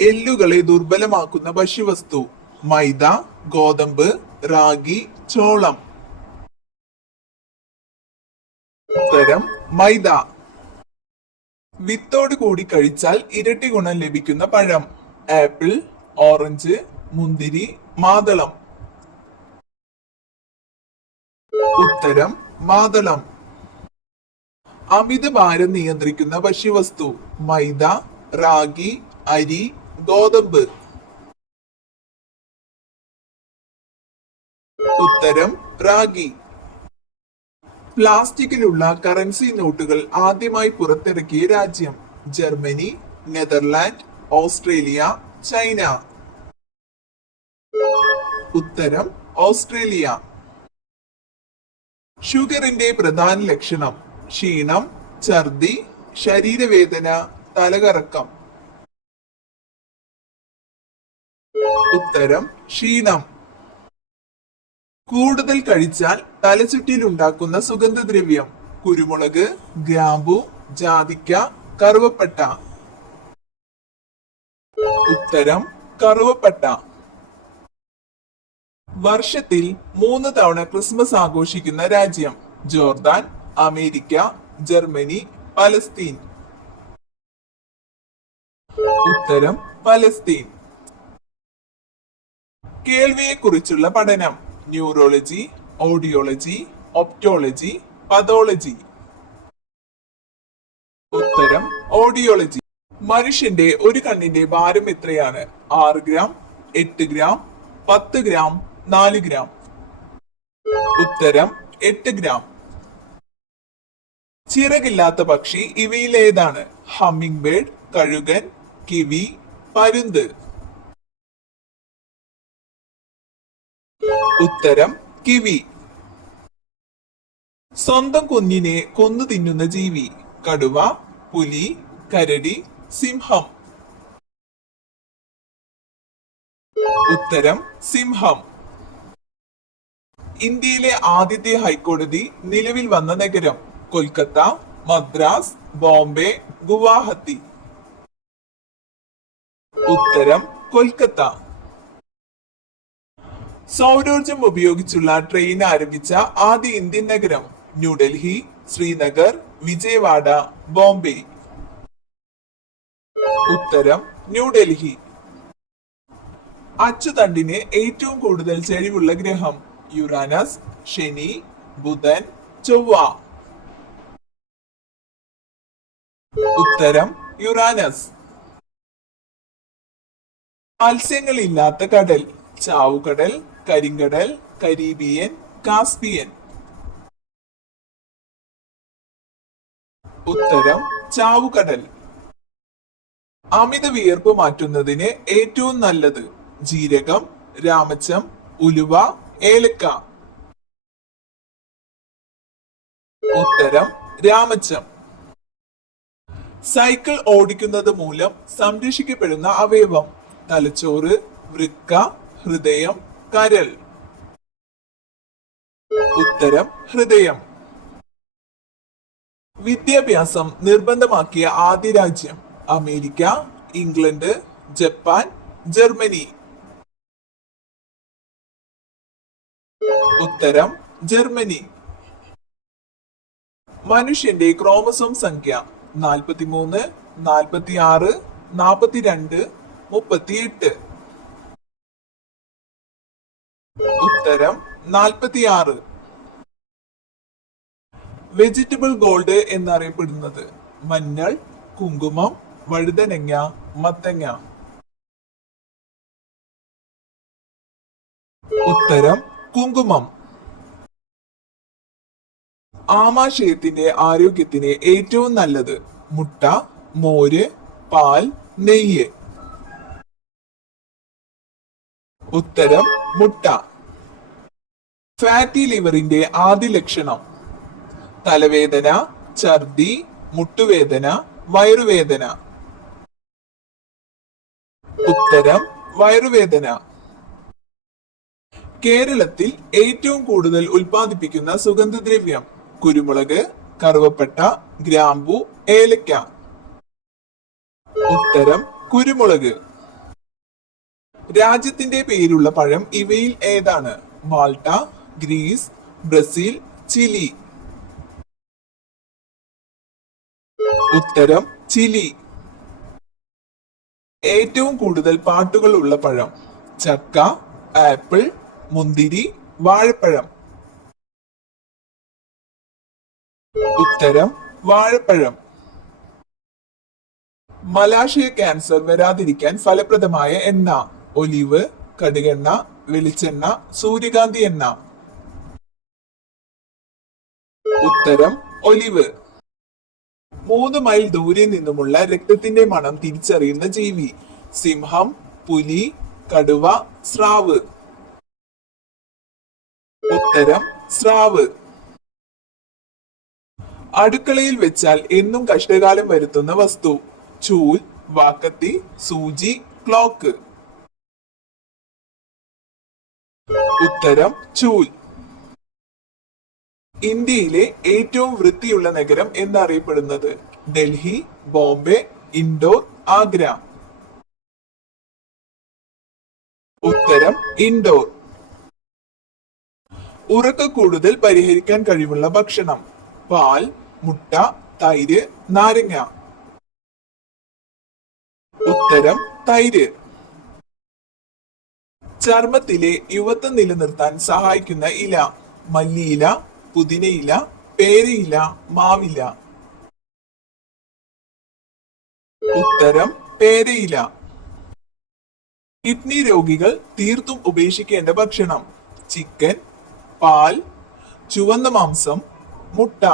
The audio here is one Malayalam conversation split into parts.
എല്ലുകളെ ദുർബലമാക്കുന്ന ഭക്ഷ്യവസ്തു. മൈദ, ഗോതമ്പ്, റാഗി, ചോളം. ഉത്തരം മൈദ. വിത്തോട് കൂടി കഴിച്ചാൽ ഇരട്ടി ഗുണം ലഭിക്കുന്ന പഴം. ആപ്പിൾ, ഓറഞ്ച്, മുന്തിരി, മാതളം. ഉത്തരം മാതളം. അമിതഭാരം നിയന്ത്രിക്കുന്ന ഭക്ഷ്യവസ്തു. മൈദ, റാഗി, അരി, ഗോതമ്പ്. ഉത്തരം റാഗി. പ്ലാസ്റ്റിക്കിലുള്ള കറൻസി നോട്ടുകൾ ആദ്യമായി പുറത്തിറക്കിയ രാജ്യം. Germany, Netherland, Australia, China. ഉത്തരം ഓസ്ട്രേലിയ. ഷുഗറിന്റെ പ്രധാന ലക്ഷണം. ക്ഷീണം, ഛർദി, ശരീരവേദന, തലകറക്കം. ഉത്തരം ക്ഷീണം. കൂടുതൽ കഴിച്ചാൽ തലചുറ്റിൽ ഉണ്ടാക്കുന്ന സുഗന്ധദ്രവ്യം. കുരുമുളക്, ഗ്രാമ്പു, ജാതിക്ക, കറുവപ്പട്ട. ഉത്തരം കറുവപ്പട്ട. വർഷത്തിൽ 3 തവണ ക്രിസ്മസ് ആഘോഷിക്കുന്ന രാജ്യം. Jordan, America, Germany, Palestine. ഉത്തരം പലസ്തീൻ. കേൾവിയെ കുറിച്ചുള്ള പഠനം. Neurology, audiology, optology, pathology. ഉത്തരം ഓഡിയോളജി. മനുഷ്യന്റെ ഒരു കണ്ണിന്റെ ഭാരം എത്രയാണ്? 6 ഗ്രാം, 8 ഗ്രാം, 10 ഗ്രാം, 4 ഗ്രാം. ഉത്തരം 8 ഗ്രാം. ചിറകില്ലാത്ത പക്ഷി ഇവയിലേതാണ്? ഹമ്മിങ് ബേർഡ്, കഴുകൻ, കിവി, പരുന്ത്. ഉത്തരം കിവി. സ്വന്തം കുഞ്ഞിനെ കൊന്നു തിന്നുന്ന ജീവി. കടുവ, പുലി, കരടി, സിംഹം. ഉത്തരം സിംഹം. ഇന്ത്യയിലെ ആദ്യത്തെ ഹൈക്കോടതി നിലവിൽ വന്ന നഗരം. കൊൽക്കത്ത, മദ്രാസ്, ബോംബെ, ഗുവാഹത്തി. ഉത്തരം കൊൽക്കത്ത. സൗരോർജം ഉപയോഗിച്ചുള്ള ട്രെയിൻ ആരംഭിച്ച ആദ്യ ഇന്ത്യൻ നഗരം. ന്യൂഡൽഹി, ശ്രീനഗർ, വിജയവാഡ, ബോംബെ. ഉത്തരം ന്യൂഡൽഹി. അച്ചുതണ്ടിന് ഏറ്റവും കൂടുതൽ ചരിവുള്ള ഗ്രഹം. യുറാനസ്, ശനി, ബുധൻ, ചൊവ്വ. ഉത്തരം യുറാനസ്. മത്സ്യങ്ങളില്ലാത്ത കടൽ. ചാവുകടൽ, കരിങ്കടൽ, കരീബിയൻ, കാസ്പിയൻ. ഉത്തരം ചാവുകടൽ. അമിത വിയർപ്പ് മാറ്റുന്നതിന് ഏറ്റവും നല്ലത്. ജീരകം, രാമച്ചം, ഉലുവ, ഏലക്ക. ഉത്തരം രാമച്ചം. സൈക്കിൾ ഓടിക്കുന്നത് മൂലം സംരക്ഷിക്കപ്പെടുന്ന അവയവം. തലച്ചോറ്, വൃക്ക, ഹൃദയം, കരൾ. ഉത്തരം ഹൃദയം. വിദ്യാഭ്യാസം നിർബന്ധമാക്കിയ ആദ്യ രാജ്യം. America, England, Japan, Germany. ഉത്തരം ജർമ്മനി. മനുഷ്യന്റെ ക്രോമസോം സംഖ്യ 43, 46, 42, 38. ഉത്തരം 46. വെജിറ്റബിൾ ഗോൾഡ് എന്നറിയപ്പെടുന്നത്. മഞ്ഞൾ, കുങ്കുമം, വഴുതനങ്ങ, മത്തങ്ങ. ഉത്തരം കുങ്കുമം. ആമാശയത്തിന്റെ ആരോഗ്യത്തിന് ഏറ്റവും നല്ലത്. മുട്ട, മോര്, പാൽ, നെയ്യ്. ഉത്തരം മുട്ട. ഫാറ്റി ലിവറിന്റെ ആദ്യ ലക്ഷണം. തലവേദന, ഛർദി, മുട്ടുവേദന, വയറുവേദന. ഉത്തരം വയറുവേദന. കേരളത്തിൽ ഏറ്റവും കൂടുതൽ ഉൽപ്പാദിപ്പിക്കുന്ന സുഗന്ധദ്രവ്യം. കുരുമുളക്, കറുവപ്പട്ട, ഗ്രാമ്പു, ഏലക്ക. ഉത്തരം കുരുമുളക്. രാജ്യത്തിന്റെ പേരുള്ള പഴം ഇവയിൽ ഏതാണ്? Malta, Greece, Brazil, Chile. ഉത്തരം ചിലി. ഏറ്റവും കൂടുതൽ പാട്ടുകൾ ഉള്ള പഴം? ചക്ക, ആപ്പിൾ, മുന്തിരി, വാഴപ്പഴം. ഉത്തരം വാഴപ്പഴം. മലാശയ ക്യാൻസർ വരാതിരിക്കാൻ ഫലപ്രദമായ എണ്ണ? ഒലിവ്, കടുകെണ്ണ, വെളിച്ചെണ്ണ, സൂര്യകാന്തി എണ്ണ. ഉത്തരം ഒലിവ്. 3 മൈൽ ദൂരെ നിന്നുമുള്ള രക്തത്തിന്റെ മണം തിരിച്ചറിയുന്ന ജീവി? സിംഹം, പുലി, കടുവ, സ്രാവ്. ഉത്തരം സ്രാവ്. അടുക്കളയിൽ വെച്ചാൽ എന്നും കഷ്ടകാലം വരുത്തുന്ന വസ്തു? ചൂൽ, വാക്കത്തി, സൂചി, ക്ലോക്ക്. ഉത്തരം ചൂൽ. ഇന്ത്യയിലെ ഏറ്റവും വൃത്തിയുള്ള നഗരം എന്നറിയപ്പെടുന്നത്? ഡൽഹി, ബോംബെ, ഇൻഡോർ, ആഗ്ര. ഉത്തരം ഇൻഡോർ. ഉറക്കക്കൂടുതൽ പരിഹരിക്കാൻ കഴിവുള്ള ഭക്ഷണം? പാൽ, മുട്ട, തൈര്, നാരങ്ങ. ഉത്തരം തൈര്. ചർമ്മത്തിലെ യുവത്വം നിലനിർത്താൻ സഹായിക്കുന്ന ഇല? മല്ലിയില, പുതിനയില, പേരയില, മാവില. ഉത്തരം പേരയില. കിഡ്നി രോഗികൾ തീർത്തും ഉപേക്ഷിക്കേണ്ട ഭക്ഷണം? ചിക്കൻ, പാൽ, ചുവന്ന മാംസം, മുട്ട.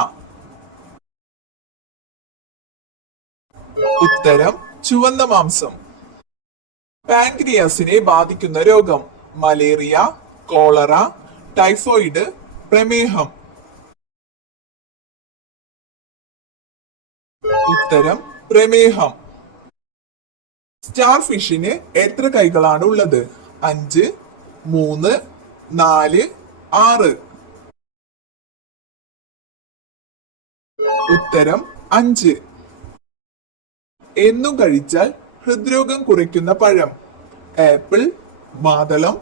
ഉത്തരം ചുവന്ന മാംസം. പാൻക്രിയാസിനെ ബാധിക്കുന്ന രോഗം? മലേറിയ, കോളറ, ടൈഫോയിഡ്, പ്രമേഹം. ഉത്തരം പ്രമേഹം. സ്റ്റാർ ഫിഷിന് എത്ര കൈകളാണ് ഉള്ളത്? 5, 3, 4, 6. ഉത്തരം 5. എന്നും കഴിച്ചാൽ ഹൃദ്രോഗം കുറയ്ക്കുന്ന പഴം? ആപ്പിൾ, മാതളം,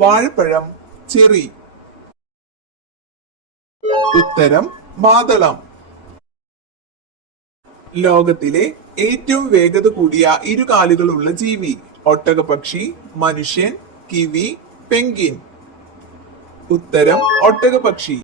വാഴപ്പഴം, ചെറി. ഉത്തരം മാതളം. ലോകത്തിലെ ഏറ്റവും വേഗത കൂടിയ ഇരുകാലുകളുള്ള ജീവി? ഒട്ടകപക്ഷി, മനുഷ്യൻ, കിവി, പെൻഗ്വിൻ. ഉത്തരം ഒട്ടകപക്ഷി.